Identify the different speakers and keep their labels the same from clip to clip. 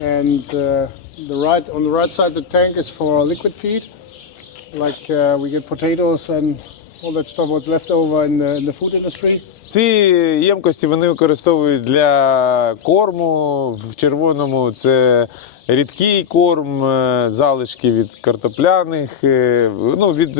Speaker 1: And on the right side, the tank is for liquid feed. Like we get potatoes and all that stuff what's left over in the food industry.
Speaker 2: Ці ємкості вони використовують для корму. В червоному це рідкий корм, залишки від картопляних, ну, від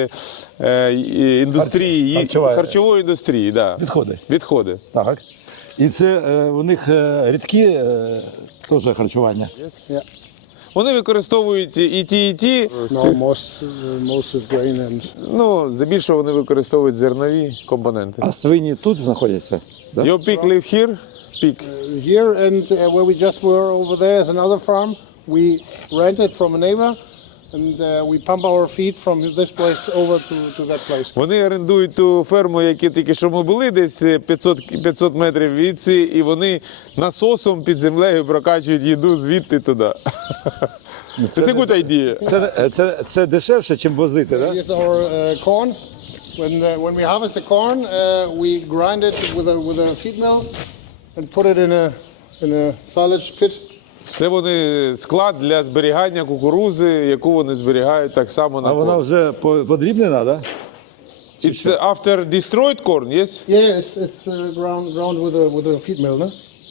Speaker 2: індустрії, харчової індустрії. Да. Відходи.
Speaker 3: Так. І це у них рідкі теж харчування.
Speaker 1: Yeah.
Speaker 2: Вони використовують і ті.
Speaker 1: No, most is grain and.
Speaker 2: Ну, здебільшого вони використовують зернові компоненти.
Speaker 3: А свині тут знаходяться? Да?
Speaker 2: Your pig live here? Pig.
Speaker 1: Here and where we just were over there is another farm. We rent it from a neighbor, and we pump our feed from this place over to that place.
Speaker 2: Вони орендують ту ферму, яку тільки що ми були, десь 500 метрів відси, і вони насосом під землею прокачують їду звідти туди. Це good idea.
Speaker 3: Це дешевше, ніж возити, так?
Speaker 1: Here's our corn. When we harvest the corn, we grind it with a feed mill and put it in a silage pit.
Speaker 2: Це вони склад для зберігання кукурузи, яку вони зберігають так само на
Speaker 3: А вона
Speaker 2: корм.
Speaker 3: вже подрібнена, так?
Speaker 2: It's after destroyed corn, yes?
Speaker 1: Yeah, it's ground with a feed mill, no?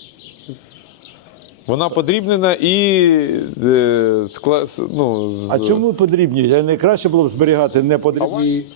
Speaker 2: Вона подрібнена і
Speaker 3: А чому подрібнюють? А не краще було б зберігати не подрібні?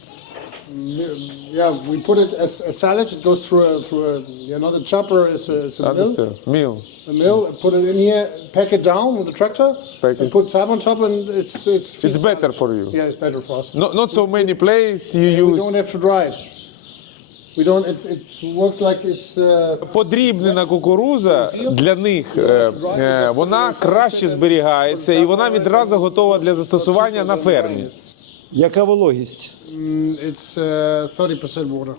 Speaker 1: We put it as silage. It goes through not a chopper, it's a mill.
Speaker 2: Mill.
Speaker 1: A mill. Put it in here, pack it down with the tractor,
Speaker 2: Pack
Speaker 1: and
Speaker 2: it.
Speaker 1: put tap on top, and it's
Speaker 2: It's better for you.
Speaker 1: Yeah, it's better for us.
Speaker 2: Not so many places you
Speaker 1: We
Speaker 2: use.
Speaker 1: don't have to dry it. We don't. It works like it's.
Speaker 2: Подрібнена кукуруза для них, вона краще зберігається і вона відразу готова для застосування на фермі.
Speaker 3: Яка вологість?
Speaker 1: It's 30% water.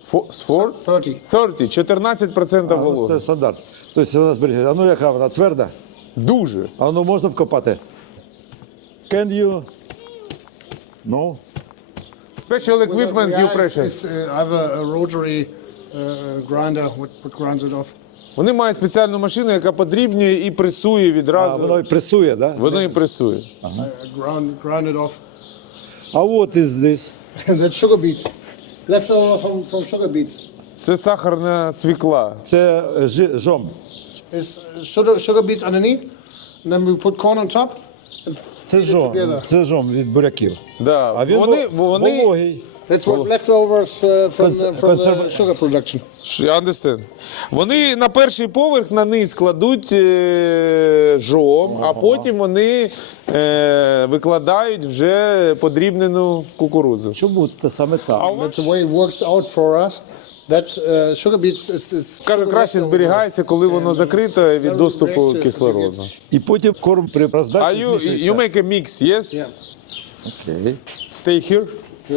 Speaker 2: 30, 14% вологи.
Speaker 3: Це стандарт. Тобто вона зберігається. А ну яка вона? Тверда?
Speaker 2: Дуже.
Speaker 3: А ну можна вкопати? Can you? No?
Speaker 2: Special equipment you pressure.
Speaker 1: I have a rotary grinder. What grinds it off?
Speaker 2: Вони мають спеціальну машину, яка подрібнює і пресує
Speaker 3: А
Speaker 2: відразу.
Speaker 3: воно і пресує, так? Да?
Speaker 2: Воно і пресує.
Speaker 1: Grind it off.
Speaker 3: А what is this?
Speaker 1: That's sugar beets. Leftover from sugar beets.
Speaker 2: Це сахарна свікла.
Speaker 3: Це жом.
Speaker 1: It's sugar beets underneath, and then we put corn on top. And
Speaker 3: Це жом. Це жом від буряків.
Speaker 2: Да.
Speaker 3: А він вологий.
Speaker 1: That's what leftovers from the sugar production.
Speaker 2: I understand. Вони на перший поверх на низ кладуть жом, а потім вони викладають вже подрібнену кукурудзу.
Speaker 3: Чому це саме так?
Speaker 1: That's the way it works out for us. That sugar beets, it's
Speaker 2: Каже, краще зберігається, коли воно закрите від доступу кислороду.
Speaker 3: І потім корм при
Speaker 2: А
Speaker 3: роздачі
Speaker 2: you
Speaker 3: змішується.
Speaker 2: make a mix, yes?
Speaker 1: Yeah.
Speaker 3: Окей.
Speaker 2: Stay here.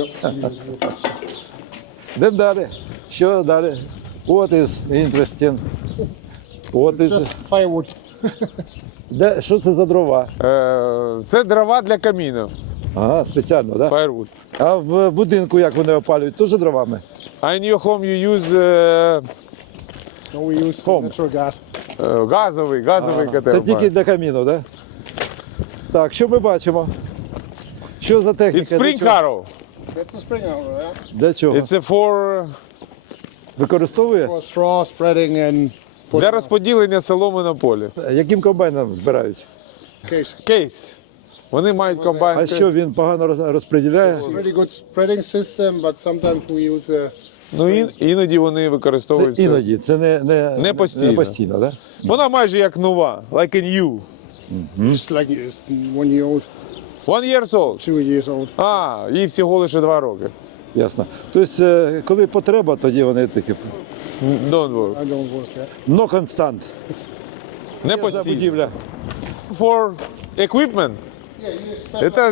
Speaker 3: Йдемо далі. Що далі? What is interesting? What is...
Speaker 1: Just firewood.
Speaker 3: Що це за дрова?
Speaker 2: Це дрова для каміну.
Speaker 3: Ага, спеціально, так? Да?
Speaker 2: Firewood.
Speaker 3: А в будинку як вони опалюють? Теж дровами?
Speaker 2: А in your home you use
Speaker 1: No, we use natural gas.
Speaker 2: газовий котел.
Speaker 3: Це тільки для каміну, так? Да? Так, що ми бачимо? Що за техніка?
Speaker 2: It's spring harrow.
Speaker 1: That's a springer, yeah?
Speaker 3: Для чого?
Speaker 2: It's for
Speaker 3: Використовує?
Speaker 1: For straw spreading and
Speaker 2: для розподілення соломи на полі.
Speaker 3: Яким комбайном збирають?
Speaker 1: case.
Speaker 2: Кейс. Вони мають комбайн.
Speaker 3: А що, він погано розподіляє?
Speaker 1: Pretty good spreading system, but sometimes we use
Speaker 2: Ну, іноді вони
Speaker 3: Це
Speaker 2: використовуються.
Speaker 3: іноді, це
Speaker 2: Не постійно.
Speaker 3: Не постійно, да?
Speaker 2: Вона майже як нова, like a new.
Speaker 1: it's like it's 1 year old,
Speaker 2: 1 year old.
Speaker 1: 2 years old.
Speaker 2: А, їй всього лише 2 роки.
Speaker 3: Ясно. Тобто, коли потреба, тоді вони такі.
Speaker 2: Don't worry.
Speaker 1: I don't work, yeah.
Speaker 3: Но констант.
Speaker 2: Не
Speaker 3: За
Speaker 2: постійно.
Speaker 3: будівля.
Speaker 2: For equipment.
Speaker 1: Yeah, you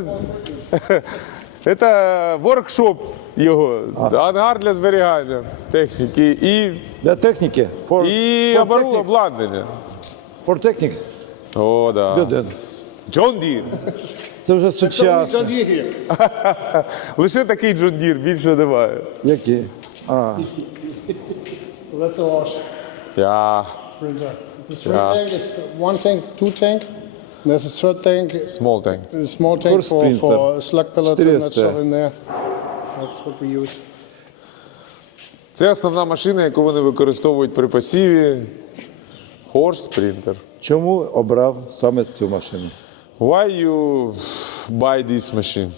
Speaker 2: Це воркшоп його, ангар для зберігання техніки
Speaker 3: Для техніки.
Speaker 2: і обладнання.
Speaker 3: For technic.
Speaker 2: О, да.
Speaker 3: Building.
Speaker 2: John Deere.
Speaker 3: Це вже
Speaker 1: It's only
Speaker 3: сучасно.
Speaker 1: John Deere here.
Speaker 2: Лише такий John Deere, більше немає.
Speaker 3: Які?
Speaker 1: Well, that's a wash
Speaker 2: Я.
Speaker 1: sprinter. The three tank is one tank, two tank. There's a third tank,
Speaker 2: Small tank.
Speaker 1: a small tank
Speaker 3: Course
Speaker 1: for
Speaker 3: Sprinter.
Speaker 1: slug pellets and that
Speaker 3: 400.
Speaker 1: stuff in there. That's what we use.
Speaker 2: Це основна машина, яку вони використовують при посіві. Horse Sprinter.
Speaker 3: Чому обрав саме цю машину?
Speaker 2: Why you buy this machine?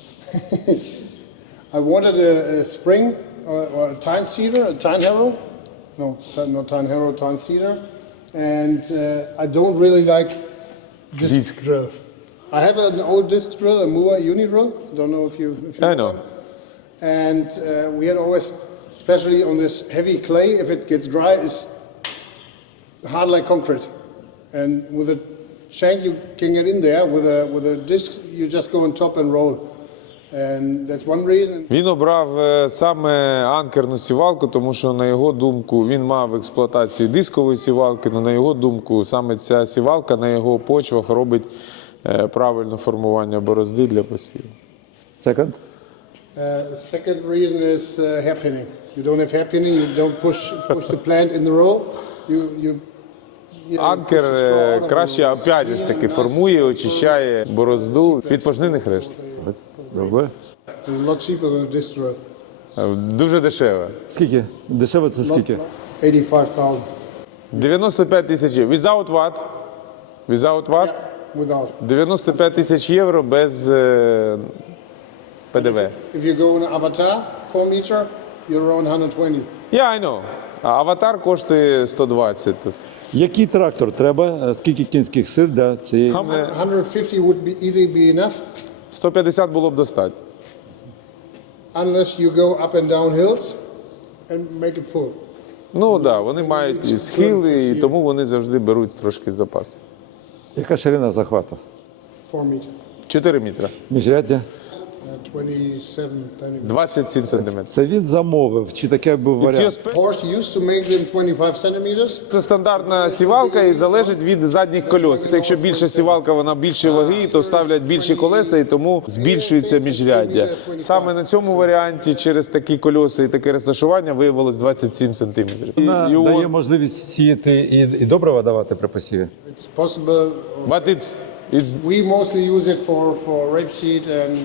Speaker 1: I wanted a spring or a tine seeder, a tine harrow. No, not tine harrow, tine seeder. And I don't really like disc drill. I have an old disc drill, a Moa uni drill. I don't know if you
Speaker 2: I know.
Speaker 1: them. And we had always, especially on this heavy clay, if it gets dry, it's hard like concrete. And with a shank you can get in there. With a disc you just go on top and roll. And that's one reason.
Speaker 2: Він обрав саме анкерну сівалку, тому що, на його думку, він мав експлуатацію дискової сівалки, але на його думку, саме ця сівалка на його почвах робить правильне формування борозди для посіву.
Speaker 3: Second?
Speaker 1: Second reason is hairpinning. You don't have hairpinning, you don't push the plant in the row. You
Speaker 2: Анкер
Speaker 1: push the straw out of
Speaker 2: краще,
Speaker 1: the
Speaker 2: опять же ж
Speaker 1: skin
Speaker 2: таки,
Speaker 1: and
Speaker 2: формує,
Speaker 1: nice.
Speaker 2: очищає борозду від пожнивних решт.
Speaker 3: Добре.
Speaker 1: It's a lot cheaper than a disc drill.
Speaker 2: Дуже дешеве.
Speaker 3: Скільки? Дешево це скільки?
Speaker 1: 85,000.
Speaker 2: 95 тисяч євро. Without what? Without what?
Speaker 1: Without.
Speaker 2: 95 тисяч євро без ПДВ.
Speaker 1: If you go in an Avatar 4 meter, you're around 120.
Speaker 2: Yeah, I know. А аватар коштує 120 тут.
Speaker 3: Який трактор треба? Скільки кінських сил для цієї?
Speaker 1: 150 would either be enough,
Speaker 2: 150 було б достатньо.
Speaker 1: unless you go up and down hills and make it full.
Speaker 2: Ну так, да, вони мають і схили, і тому вони завжди беруть трошки запас.
Speaker 3: Яка ширина захвату?
Speaker 1: 4 meter.
Speaker 2: 4 метри.
Speaker 3: Міжряддя?
Speaker 1: 27 centimeters.
Speaker 2: 27 сантиметрів.
Speaker 3: Це він замовив, чи таке був варіант?
Speaker 1: Horse used to make them 25 centimeters.
Speaker 2: Це стандартна сівалка і залежить від задніх колес. Якщо більша сівалка, вона більше ваги, то ставлять більші колеса і тому збільшується міжряддя. Саме на цьому варіанті через такі колеса і таке розташування виявилось 27 сантиметрів.
Speaker 3: Вона дає можливість сіяти і добрива давати при посіві?
Speaker 1: It's possible.
Speaker 2: But it's
Speaker 1: We mostly use it for rapeseed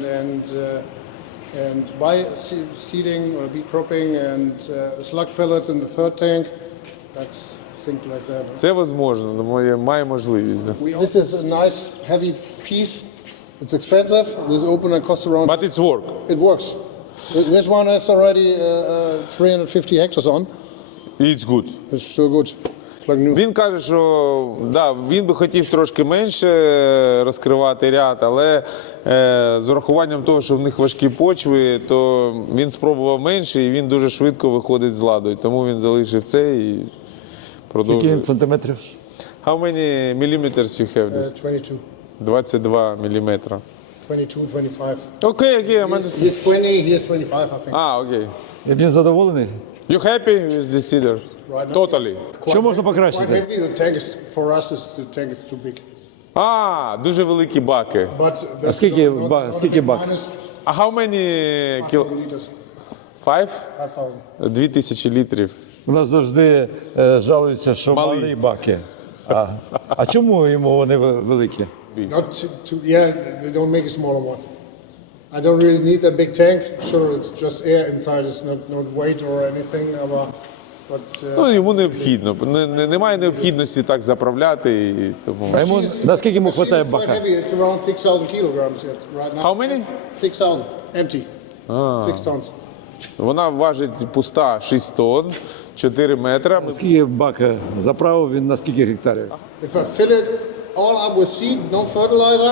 Speaker 1: and seeding or bee cropping and slug pellets in the third tank. That's things like that.
Speaker 2: це можливо, має можливість. Да.
Speaker 1: This is a nice heavy piece. It's expensive. This opener costs around.
Speaker 2: But it's work.
Speaker 1: It works. This one has already 350 hectares on.
Speaker 2: It's good.
Speaker 1: It's still good. It's like new.
Speaker 2: Він каже, що да, він би хотів трошки менше розкривати ряд, але з урахуванням того, що в них важкі почви, то він спробував менше і він дуже швидко виходить з ладу. І тому він залишив це і
Speaker 3: Скільки
Speaker 2: продовжує.
Speaker 3: він сантиметрів?
Speaker 2: How many millimeters you have this?
Speaker 1: 22,
Speaker 2: 22 міліметра.
Speaker 1: 22, 25.
Speaker 2: Окей, окей,
Speaker 1: Here's 20, here's 25, I think.
Speaker 2: окей.
Speaker 3: І він задоволений?
Speaker 2: You happy with this cedar?
Speaker 1: Right now.
Speaker 2: Totally.
Speaker 3: Що можна
Speaker 1: Quite
Speaker 3: покращити?
Speaker 1: heavy. The tank is for us. The tank is too big.
Speaker 2: Дуже великі баки.
Speaker 1: But there's
Speaker 3: скільки
Speaker 1: not
Speaker 3: ба-
Speaker 1: a
Speaker 3: скільки
Speaker 1: big
Speaker 3: бак?
Speaker 1: minus
Speaker 2: А how many
Speaker 1: 5,000 liters.
Speaker 2: 5?
Speaker 1: 5,000.
Speaker 2: 2000 літрів.
Speaker 3: У нас завжди жалуються, що
Speaker 2: Малі.
Speaker 3: малі баки. А чому йому вони великі?
Speaker 1: Not yeah, they don't make a smaller one. I don't really need that big tank. Sure, it's just air inside. It's not weight or anything. But
Speaker 2: Ну, йому необхідно. Немає необхідності так заправляти. І тому.
Speaker 3: А йому, наскільки йому
Speaker 1: machine
Speaker 3: вистачає
Speaker 1: is quite
Speaker 3: бака?
Speaker 1: heavy. It's around 6,000 kilograms right now.
Speaker 2: How many?
Speaker 1: 6,000 empty. 6 tons.
Speaker 2: Вона важить пуста 6 тонн, 4 метри.
Speaker 3: Скільки бака заправив він на скільки гектарів?
Speaker 1: If I fill it all up with seed, no fertilizer,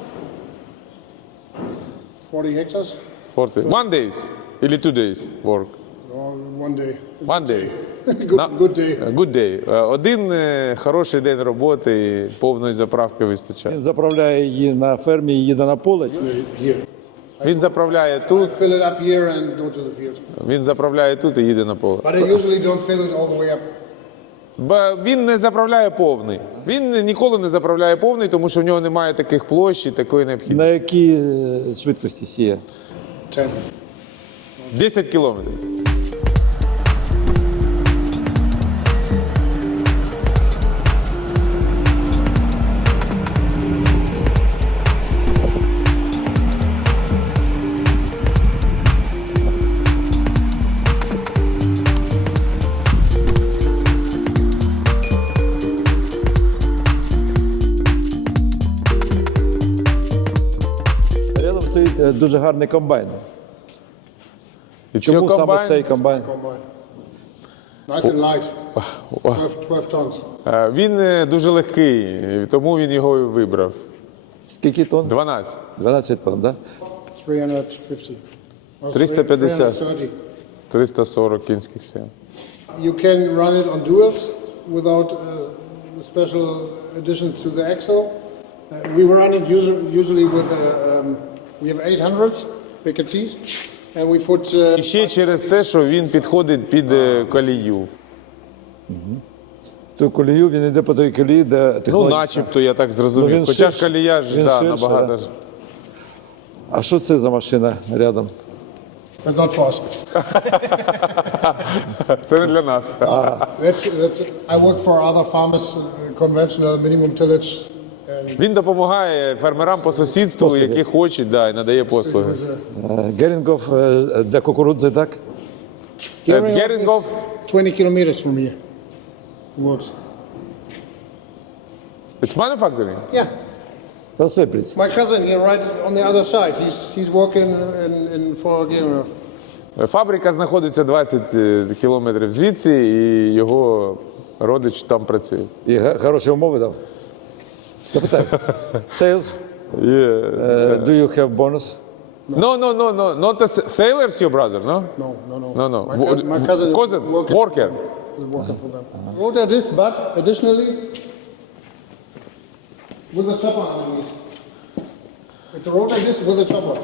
Speaker 1: 40 hectares.
Speaker 2: 40. One days или 2 days work?
Speaker 1: Or 1 day.
Speaker 2: One day.
Speaker 1: Good day.
Speaker 2: Good day. Один хороший день роботи і повної заправки вистачає.
Speaker 3: Він заправляє її на фермі і їде на поле.
Speaker 1: Here.
Speaker 2: Він заправляє тут,
Speaker 1: Fill it up here and go to the field.
Speaker 2: він заправляє тут і їде на поле.
Speaker 1: But I usually don't fill it all the way up.
Speaker 2: Бо він не заправляє повний. Він ніколи не заправляє повний, тому що в нього немає таких площ і такої необхідності.
Speaker 3: На якій швидкості сіє?
Speaker 1: 10.
Speaker 2: 10 кілометрів.
Speaker 3: дуже гарний комбайн.
Speaker 2: І
Speaker 3: Чому
Speaker 2: цього
Speaker 3: саме
Speaker 2: комбайн,
Speaker 3: цей комбайн?
Speaker 1: Combine. Nice and light. 12 tons.
Speaker 2: він дуже легкий, і тому він його і вибрав.
Speaker 3: Скільки тонн?
Speaker 2: 12.
Speaker 3: 12 тонн, так?
Speaker 1: 350. Or
Speaker 2: 350.
Speaker 1: 330.
Speaker 2: 340 кінських сил.
Speaker 1: You can run it on duals without special addition to the axle. We run it usually with we have 800s PKTs, and we put
Speaker 2: І ще через те, що він підходить під колію.
Speaker 3: Ту колію він йде по той колії, де
Speaker 2: Ну,
Speaker 3: технологія.
Speaker 2: начебто, я так зрозумів.
Speaker 3: Ну, він
Speaker 2: Хоча ж
Speaker 3: ширше.
Speaker 2: колія ж
Speaker 3: Він
Speaker 2: да,
Speaker 3: ширше,
Speaker 2: набагато.
Speaker 3: да.
Speaker 2: ж.
Speaker 3: А що це за машина рядом?
Speaker 1: but not for us.
Speaker 2: Це не для нас.
Speaker 1: That's I work for other farmers, conventional minimum tillage, and
Speaker 2: Він допомагає фермерам по сусідству, які хочуть, да, і надає послуги.
Speaker 1: with
Speaker 3: Герінгов для кукурудзи, так?
Speaker 2: Geringhof
Speaker 1: is 20 kilometers from here. It works.
Speaker 2: It's manufacturing?
Speaker 1: Yeah,
Speaker 3: Та Сипліць.
Speaker 1: my cousin here, right on the other side. He's working in for Geringhof.
Speaker 2: Фабрика знаходиться 20 кілометрів звідси, і його родич там працює.
Speaker 3: І хороші умови дав. Запитай. Sales. Do you have bonus?
Speaker 2: No, not the sailors, your brother, no?
Speaker 1: No.
Speaker 2: No.
Speaker 1: My cousin
Speaker 2: Cousin,
Speaker 1: is
Speaker 2: worker.
Speaker 1: working for them. Wrote that this, but additionally, with a chopper underneath. It's a rotor disc with a chopper.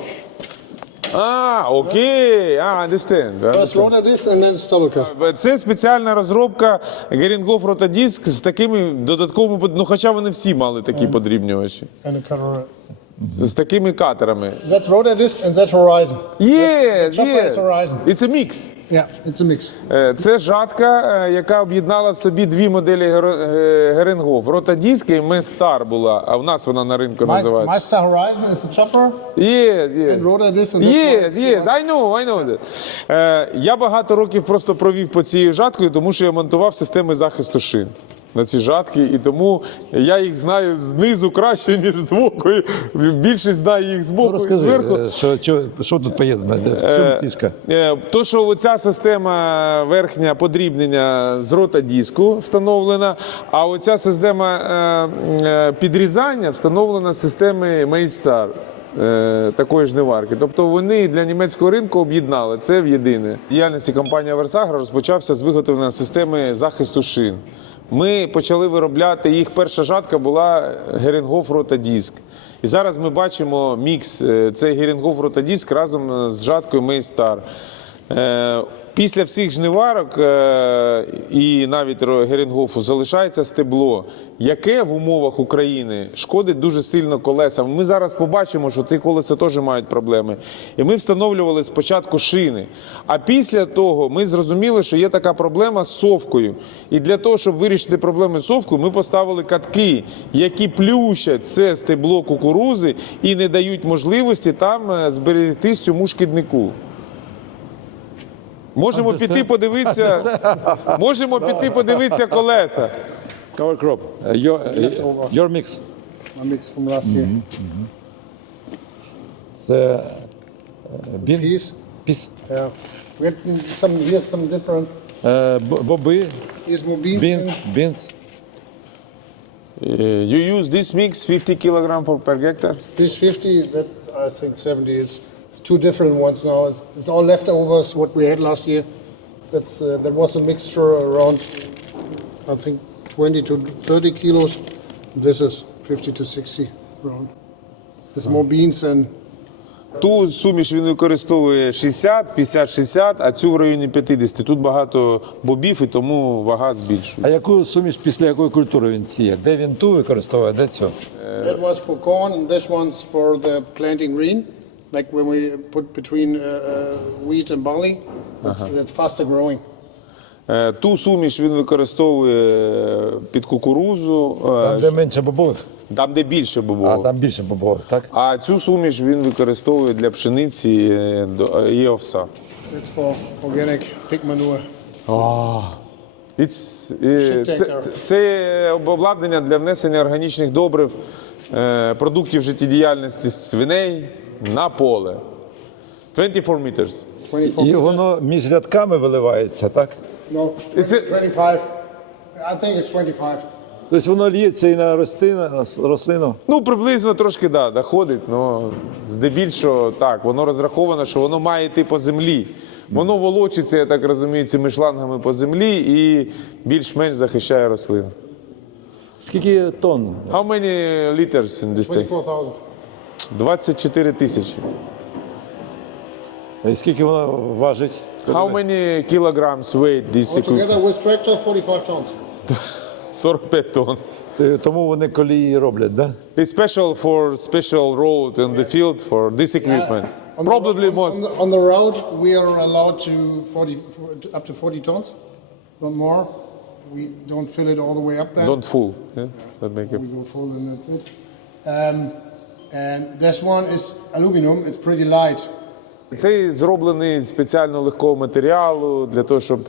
Speaker 2: Окей, understand.
Speaker 1: First rotor disc and then stubble cut.
Speaker 2: Це спеціальна розробка Geringhof Rotodisc з такими додатковими, ну хоча вони всі мали такі подрібнювачі,
Speaker 1: And a cutter.
Speaker 2: з такими катерами.
Speaker 1: That's rotor disc and that's horizon.
Speaker 2: Є,
Speaker 1: the chopper is horizon.
Speaker 2: It's a mix.
Speaker 1: Yeah, it's a mix.
Speaker 2: Це жатка, яка об'єднала в собі дві моделі Geringhof. Ротодиск і Месстар була, а в нас вона на ринку
Speaker 1: My
Speaker 2: називається.
Speaker 1: Star Horizon is a chopper
Speaker 2: Yes.
Speaker 1: and rotor disc and that's why it's
Speaker 2: I know that. Я багато років просто провів по цією жаткою, тому що я монтував системи захисту шин на ці жатки, і тому я їх знаю знизу краще, ніж з боку. І більшість знає їх з боку і
Speaker 3: Розкажи,
Speaker 2: зверху.
Speaker 3: що тут поєднано? В чому фішка?
Speaker 2: То, що оця система верхня подрібнення з ротодиску встановлена, а оця система підрізання встановлена з системи Месстар. Такої жниварки. Тобто вони для німецького ринку об'єднали це в єдине. Діяльності компанії Versagra розпочався з виготовлення системи захисту шин. Ми почали виробляти, їх перша жатка була Geringhof Rotodisc. І зараз ми бачимо мікс, це Geringhof Rotodisc разом з жаткою Месстар. Після всіх жниварок і навіть Geringhof залишається стебло, яке в умовах України шкодить дуже сильно колесам. Ми зараз побачимо, що ці колеса теж мають проблеми. І ми встановлювали спочатку шини. А після того ми зрозуміли, що є така проблема з совкою. І для того, щоб вирішити проблеми з совкою, ми поставили катки, які плющать це стебло кукурузи і не дають можливості там зберегтись цьому шкіднику. Можемо піти подивитися колеса.
Speaker 3: Cover crop. Your mix.
Speaker 1: a mix from last year.
Speaker 3: Це бін?
Speaker 1: Peas.
Speaker 3: Піс.
Speaker 1: Yeah. We had some different.
Speaker 3: Боби,
Speaker 1: Here's more beans.
Speaker 3: бінс, бінс.
Speaker 2: You use this mix 50 kg per hectare?
Speaker 1: This 50, that I think 70 is. It's two different ones now. It's all leftovers what we had last year. There was a mixture around, I think 20 to 30 kilos. This is 50 to 60 around. There's more beans and
Speaker 2: Ту суміш він використовує 60, 50-60, а цю в районі 50. Тут багато бобів і тому вага збільшує.
Speaker 3: А яку суміш після якої культури він сіє? Де він ту використовує, де цю?
Speaker 1: that was for corn and this one's for the planting green. Like when we put between wheat and barley, that's faster growing.
Speaker 2: Ту суміш він використовує під кукурузу,
Speaker 3: Там, де менше бобових?
Speaker 2: там, де більше
Speaker 3: А,
Speaker 2: бобових.
Speaker 3: там більше бобових, так?
Speaker 2: А цю суміш він використовує для пшениці і овса.
Speaker 1: It's for organic pig manure.
Speaker 2: Це обладнання для внесення органічних добрив продуктів життєдіяльності свиней на поле. 24 meters.
Speaker 1: 24
Speaker 3: І
Speaker 1: meters.
Speaker 3: воно між рядками виливається, так?
Speaker 1: No,
Speaker 2: It's a-
Speaker 1: 25. I think it's 25.
Speaker 3: Тобто воно ліється і на рослину.
Speaker 2: Ну, приблизно трошки доходить, але здебільшого так, воно розраховано, що воно має йти по землі. Воно волочиться, я так розумію, цими шлангами по землі і більш-менш захищає рослину.
Speaker 3: Скільки тонн?
Speaker 2: How many liters in this tank?
Speaker 1: 24,000.
Speaker 2: 24 тисячі.
Speaker 3: І скільки воно важить?
Speaker 2: How many kilograms weight this equipment?
Speaker 1: Altogether with tractor, 45 tons.
Speaker 2: 45 тонн.
Speaker 3: Тому вони колії роблять, так? Да?
Speaker 2: It's special for special road in the field for this equipment. Probably most.
Speaker 1: On the road, we are allowed to up to 40 tons, not more. We don't fill it all the way up there.
Speaker 2: Don't fool. Yeah? That make it.
Speaker 1: We go full and that's it. And this one is aluminum. It's pretty light.
Speaker 2: Цей зроблений з спеціально легкого матеріалу для того, щоб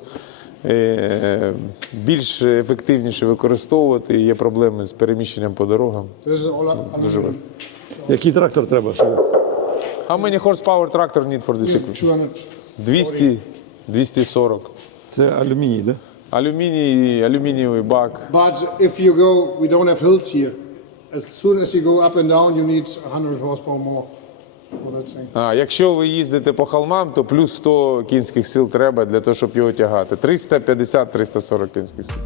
Speaker 2: більш ефективніше використовувати. Є проблеми з переміщенням по дорогам.
Speaker 1: This is all aluminum.
Speaker 3: Який трактор треба? Щоб...
Speaker 2: How many horsepower tractor need for this equipment?
Speaker 1: 200.
Speaker 2: 240.
Speaker 3: Це алюміній, так? Да?
Speaker 2: Алюмінієвий бак.
Speaker 1: But if you go, we don't have hills here. As soon as you go up and down, you need 100 horsepower more for that thing.
Speaker 2: А якщо ви їздите по холмам, то плюс 100 кінських сил треба для того, щоб його тягати. 350-340 кінських сил.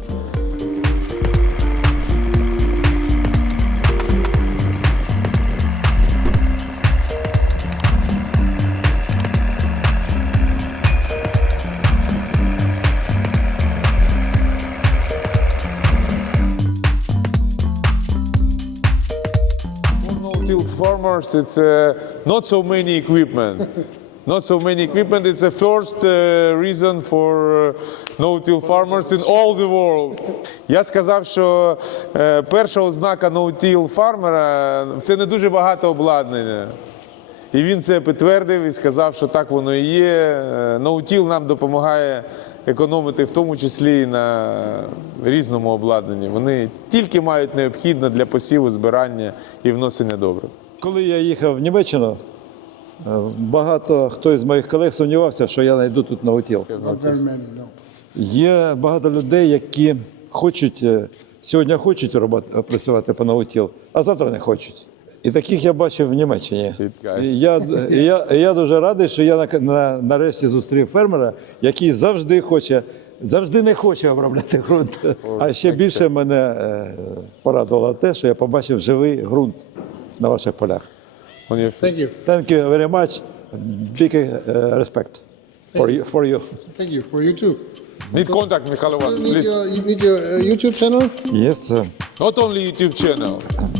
Speaker 2: No-till farmers, it's not so many equipment. Not so many equipment. It's the first reason for no-till farmers in all the world. Я сказав, що перша ознака no-till фармера – це не дуже багато обладнання. І він це підтвердив і сказав, що так воно і є. No-till нам допомагає економити в тому числі і на різному обладнанні. Вони тільки мають необхідне для посіву, збирання і вносення добрив.
Speaker 3: Коли я їхав в Німеччину, багато хто із моїх колег сумнівався, що я знайду тут наутіл.
Speaker 1: Not very many, no.
Speaker 3: Є багато людей, які хочуть, сьогодні хочуть працювати по наутіл, а завтра не хочуть. І таких я бачив в Німеччині. І я дуже радий, що я нарешті зустрів фермера, який завжди не хоче обробляти ґрунт. А ще більше мене порадувало те, що я побачив живий ґрунт на ваших полях.
Speaker 1: Thank you.
Speaker 3: Thank you very much. Big respect for you.
Speaker 1: Thank you. For you too.
Speaker 2: Need contact, Michal
Speaker 1: You
Speaker 2: Ivan,
Speaker 1: need
Speaker 2: please.
Speaker 1: your YouTube channel?
Speaker 3: Yes.
Speaker 2: Not only YouTube channel.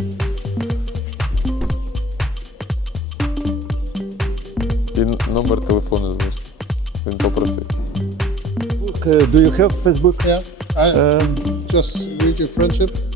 Speaker 2: І номер телефону залиште. Він попросив.
Speaker 3: Do you have Facebook?
Speaker 1: Yeah. I just read your friendship.